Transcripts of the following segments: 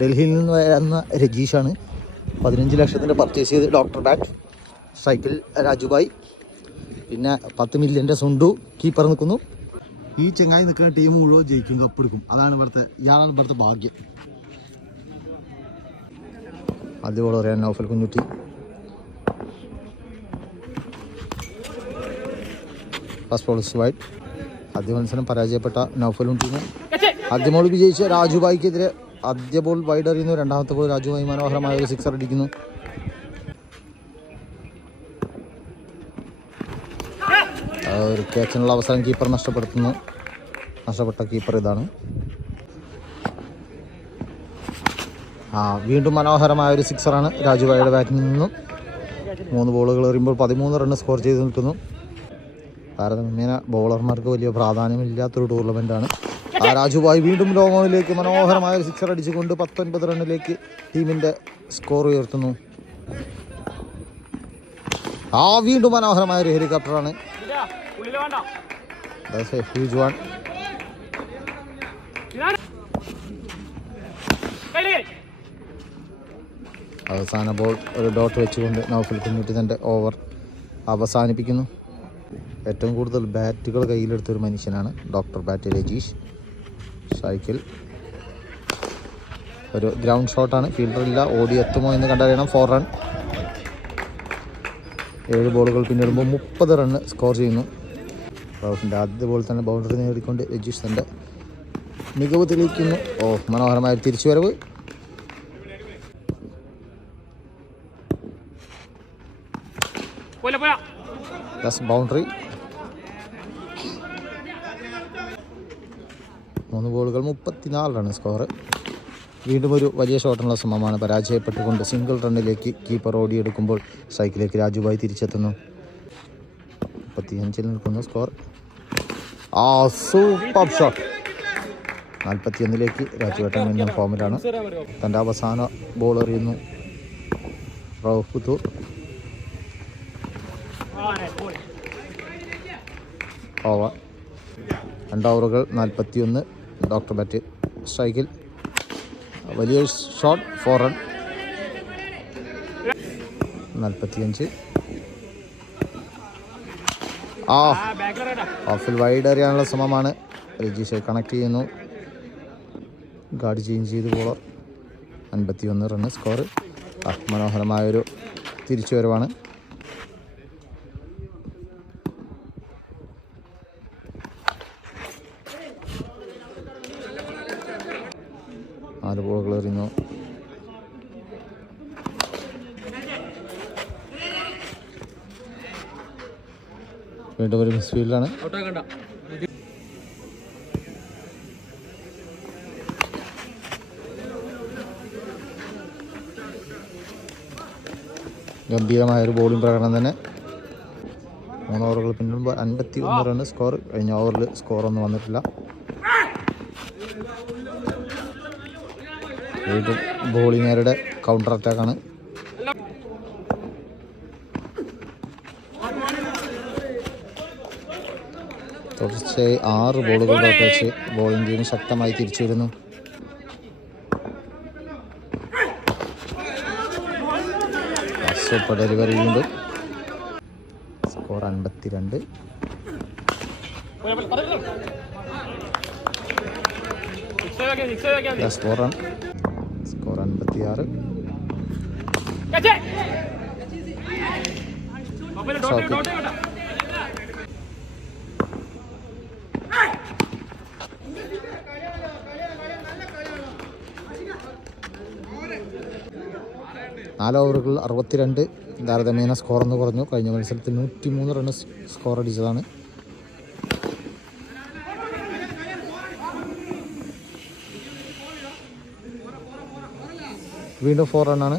ഡൽഹിയിൽ നിന്ന് വരുന്ന രജീഷാണ്. 15 ലക്ഷത്തിൻ്റെ പർച്ചേസ് ചെയ്ത് ഡോക്ടർ ബാറ്റ്. സൈക്കിൾ രാജുഭായ്. പിന്നെ 10 മില്യൻ്റെ സുണ്ടു കീപ്പർ നിൽക്കുന്നു. ഈ ചെങ്ങായി നിൽക്കുന്ന ടീം മുഴുവൻ ജയിക്കും, കപ്പെടുക്കും. ഇതാണ് ഇവിടുത്തെ ഭാഗ്യം. ആദ്യ ബോൾ പറയാൻ Naufal Kunjutty. First ball wide. ആദ്യ മത്സരം പരാജയപ്പെട്ട നൗഫലും ടീമും. ആദ്യ ബോൾ വിജയിച്ച രാജുഭായിക്കെതിരെ ആദ്യ ബോൾ വൈഡ് എറിയുന്നു. രണ്ടാമത്തെ ബോൾ രാജുഭായി മനോഹരമായ ഒരു 6 അടിക്കുന്നു. ഒരു ക്യാച്ചിനുള്ള അവസരം കീപ്പർ നഷ്ടപ്പെട്ട കീപ്പർ ഇതാണ്. വീണ്ടും മനോഹരമായ ഒരു 6 രാജുഭായിയുടെ ബാറ്റിൽ നിന്നും. 3 ബോളുകൾ എറിയുമ്പോൾ 13 റൺ സ്കോർ ചെയ്ത് നിൽക്കുന്നു. താരതമ്യേന ബോളർമാർക്ക് വലിയ പ്രാധാന്യമില്ലാത്തൊരു ടൂർണമെൻറ്റാണ്. രാജുഭായ് വീണ്ടും ലോങ്ങോയിലേക്ക് മനോഹരമായ ഒരു 6 അടിച്ചുകൊണ്ട് 19 റണ്ണിലേക്ക് ടീമിൻ്റെ സ്കോർ ഉയർത്തുന്നു. വീണ്ടും മനോഹരമായ ഒരു ഹെലികോപ്റ്ററാണ്. Huge one. അവസാന ബോൾ ഒരു ഡോട്ട് വെച്ചുകൊണ്ട് നൗഫൽ കുഞ്ഞുട്ടി തൻ്റെ ഓവർ അവസാനിപ്പിക്കുന്നു. ഏറ്റവും കൂടുതൽ ബാറ്റുകൾ കയ്യിലെടുത്തൊരു മനുഷ്യനാണ് ഡോക്ടർ ബാറ്റ് രജീഷ്. സൈക്കിൾ ഒരു ഗ്രൗണ്ട് ഷോട്ടാണ്. ഫീൽഡറില്ല. ഓടി എത്തുമോ എന്ന് കണ്ടറിയണം. 4 റൺ. 7 ബോളുകൾ പിന്നിടുമ്പോൾ 30 റണ്ണ് സ്കോർ ചെയ്യുന്നു. റൌഫിൻ്റെ ആദ്യ ബോൾ തന്നെ ബൗണ്ടറി നേടിക്കൊണ്ട് രജീഷ് തൻ്റെ മികവ് തെളിയിക്കുന്നു. മനോഹരമായ തിരിച്ചുവരവ്. ബൗണ്ടറി. 3 ബോളുകൾ 34 run score. വീണ്ടും ഒരു വലിയ ഷോട്ടിനുള്ള ശ്രമമാണ് പരാജയപ്പെട്ടുകൊണ്ട് സിംഗിൾ റണ്ണിലേക്ക് കീപ്പർ ഓടിയെടുക്കുമ്പോൾ സൈക്കിളിലേക്ക് രാജുഭായ് തിരിച്ചെത്തുന്നു. 35 നിൽക്കുന്നു സ്കോർ. Super shot. 41 രാജുവേട്ടൻ വീണ്ടും ഫോമിലാണ്. തൻ്റെ അവസാന ബോൾ എറിയുന്നു റൌഫ് പുത്തൂർ. ഓവർ. 2 ഓവറുകൾ 41. Doctor bat. സ്ട്രൈക്കിൽ വലിയ ഷോട്ട്. 4 റൺ. 45. ഓഫിൽ വൈഡ് എറിയാനുള്ള ശ്രമമാണ്. രജീഷ് കണക്ട് ചെയ്യുന്നു. ഗാർഡ് ചേഞ്ച് ചെയ്ത് ബോളർ. 51 run score. മനോഹരമായൊരു തിരിച്ചുവരവാണ്. ബോളുകൾ എറിയുന്നു. വീണ്ടും ഒരു മിസ് ഫീൽഡാണ്. ഗംഭീരമായൊരു ബോളിംഗ് പ്രകടനം തന്നെ. 3 ഓവറുകൾ പിന്നിടുമ്പോൾ 51 റൺ സ്കോർ. കഴിഞ്ഞ ഓവറിൽ സ്കോറൊന്നും വന്നിട്ടില്ല. വീണ്ടും ബോളിങ്ങുകാരുടെ കൗണ്ടർ അറ്റാക്കാണ്. തുടർച്ചയായി 6 ബോളുകൾ വെച്ച് ബോളിംഗ് ടീം ശക്തമായി തിരിച്ചു വരുന്നു. Super delivery. വീണ്ടും സ്കോർ 52. സ്കോർ 56. നാല് ഓവറുകളിൽ 62. താരതമ്യേന സ്കോറൊന്ന് കുറഞ്ഞു. കഴിഞ്ഞ മത്സരത്തിൽ 103 റൺ സ്കോർ അടിച്ചതാണ്. വീണ്ടും 4 റണ്ണാണ്.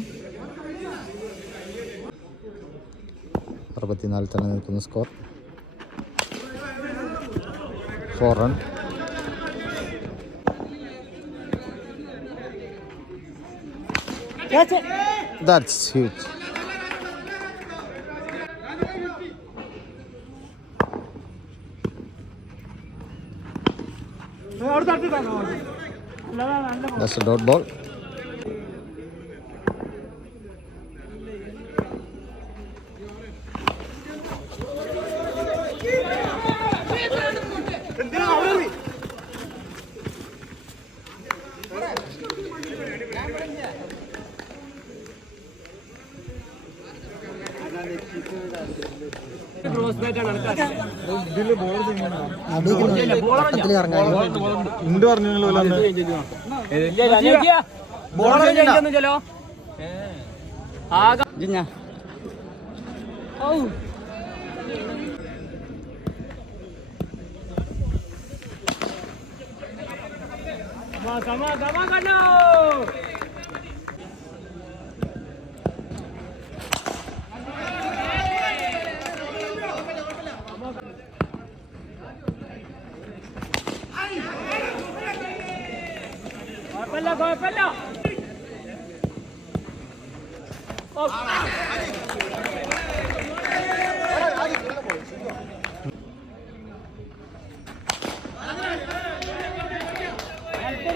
64 തന്നെ നിൽക്കുന്ന score. 4 run. That's huge. That's a dot ball.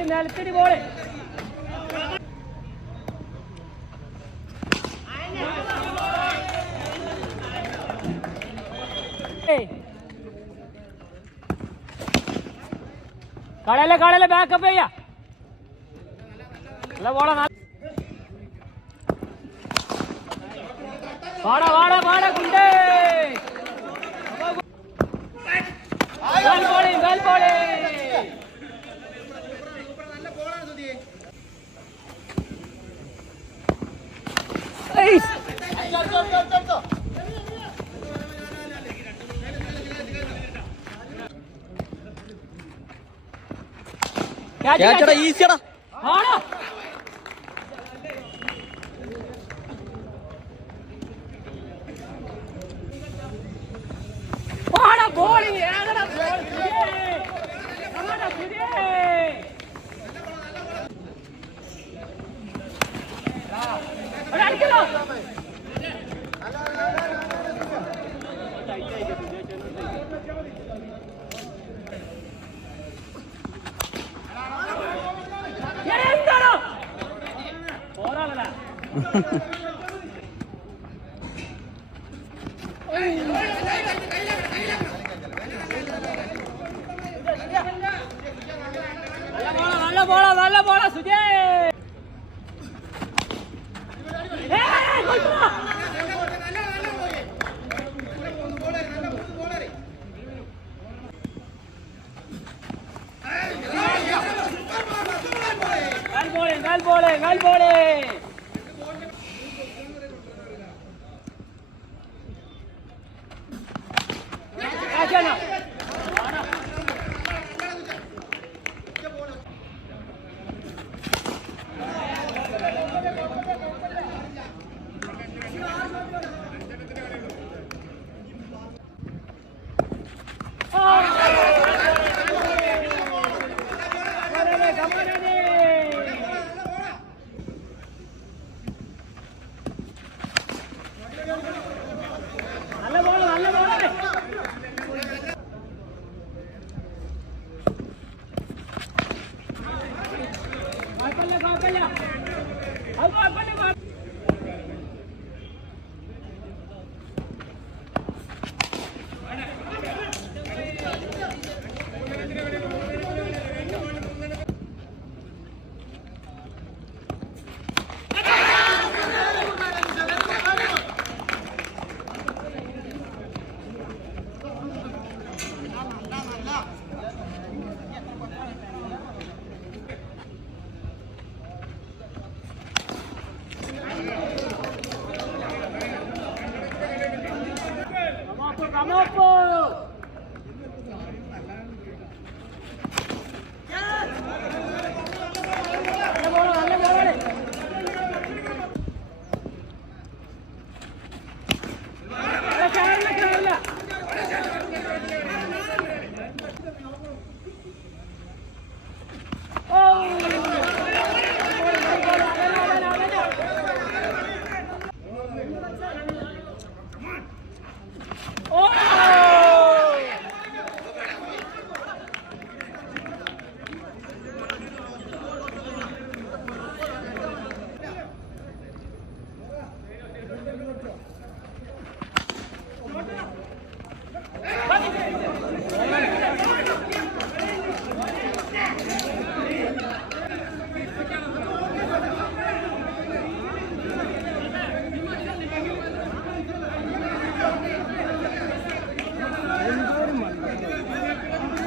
നിലത്തിരി ബോള് കളയല്ലേ ബാക്കപ്പ് ചെയ്യാ നല്ല ബോളാ വാടാ കുണ്ടേ ഗോൾ ബോളി ഈസിയടാ നല്ല ബോളാ സുജേ ഗാൽ ബോളേ Come up!